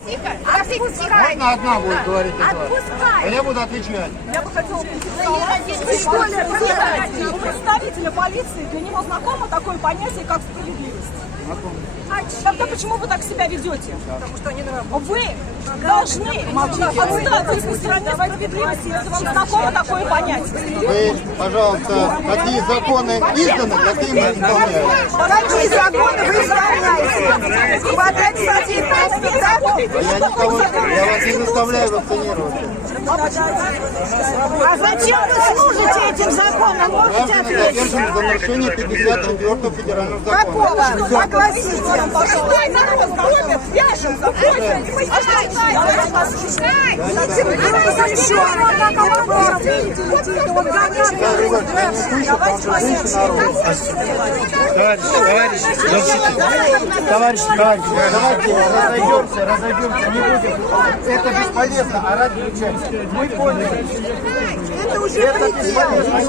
Тихо, Можно одна будет говорить? отпускай. А я буду отвечать. Я бы хотела представителя полиции, для него знакомо такое понятие, как справедливость? Тогда почему вы так себя ведете? Потому что они на работе. Вы должны отстаивать на стороне справедливости, если вам знакомо такое понятие. Вы, пожалуйста, какие законы изданы, такие мы исполняем. Какие законы вы исполняете? Хватает статьи 5 Я вас не заставляю вакцинировать. А зачем вы служите этим законам? Можете Граждане задержаны за нарушение 54-го федерального закона. Какого? Огласите, пожалуйста. Народ гробят, вяжем, заходим. Товарищи, давайте разойдемся, не будем. Это бесполезно, орать кричать. Мы поняли. Это уже Это бесполезно.